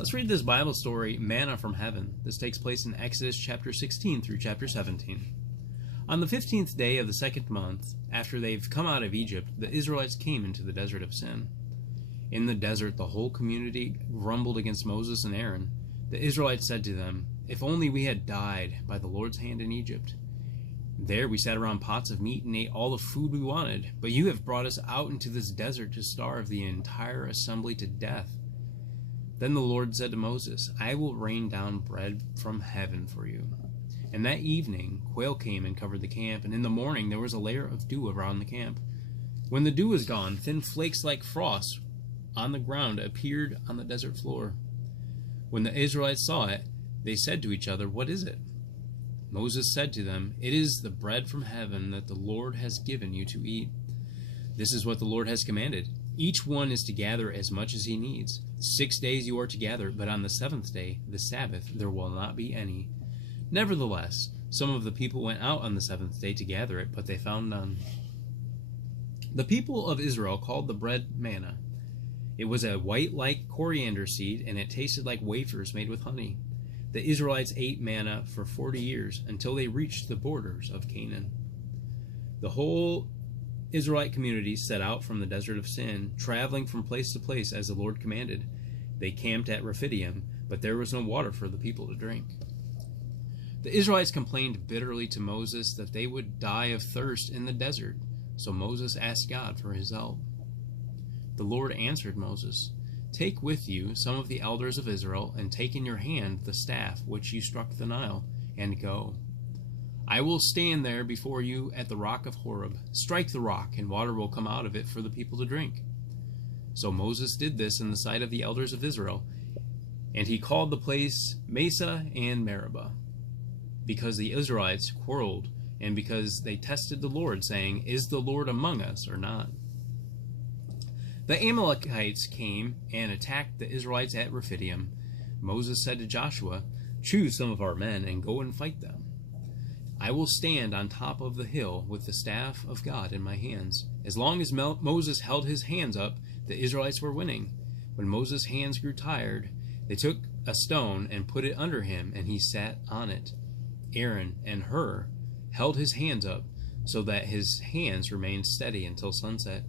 Let's read this Bible story, Manna from Heaven. This takes place in Exodus chapter 16 through chapter 17. On the 15th day of the second month, after they've come out of Egypt, the Israelites came into the desert of Sin. In the desert, the whole community grumbled against Moses and Aaron. The Israelites said to them, "If only we had died by the Lord's hand in Egypt. There we sat around pots of meat and ate all the food we wanted, but you have brought us out into this desert to starve the entire assembly to death." Then the Lord said to Moses, "I will rain down bread from heaven for you." And that evening quail came and covered the camp, and in the morning there was a layer of dew around the camp. When the dew was gone, thin flakes like frost on the ground appeared on the desert floor. When the Israelites saw it, they said to each other, "What is it?" Moses said to them, "It is the bread from heaven that the Lord has given you to eat. This is what the Lord has commanded. Each one is to gather as much as he needs. 6 days you are to gather, but on the seventh day, the Sabbath, there will not be any." Nevertheless, some of the people went out on the seventh day to gather it, but they found none. The people of Israel called the bread manna. It was a white like coriander seed, and it tasted like wafers made with honey. The Israelites ate manna for 40 years until they reached the borders of Canaan. The whole Israelite community set out from the desert of Sin, traveling from place to place as the Lord commanded. They camped at Rephidim, but there was no water for the people to drink. The Israelites complained bitterly to Moses that they would die of thirst in the desert, so Moses asked God for his help. The Lord answered Moses, "Take with you some of the elders of Israel, and take in your hand the staff which you struck the Nile, and go. I will stand there before you at the rock of Horeb. Strike the rock, and water will come out of it for the people to drink." So Moses did this in the sight of the elders of Israel, and he called the place Mesa and Meribah, because the Israelites quarreled, and because they tested the Lord, saying, "Is the Lord among us or not?" The Amalekites came and attacked the Israelites at Rephidim. Moses said to Joshua, "Choose some of our men and go and fight them. I will stand on top of the hill with the staff of God in my hands." As long as Moses held his hands up, the Israelites were winning. When Moses' hands grew tired, they took a stone and put it under him, and he sat on it. Aaron and Hur held his hands up so that his hands remained steady until sunset.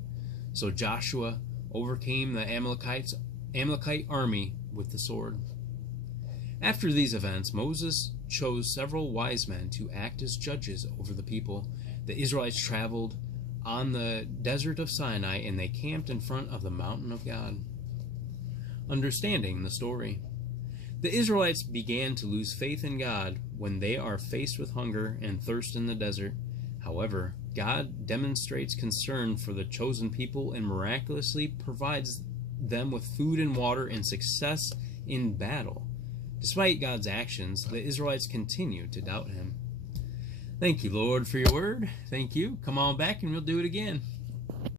So Joshua overcame the Amalekite army with the sword. After these events, Moses chose several wise men to act as judges over the people. The Israelites traveled on the desert of Sinai, and they camped in front of the mountain of God. Understanding the story. The Israelites began to lose faith in God when they are faced with hunger and thirst in the desert. However, God demonstrates concern for the chosen people and miraculously provides them with food and water and success in battle. Despite God's actions, the Israelites continue to doubt him. Thank you, Lord, for your word. Thank you. Come on back and we'll do it again.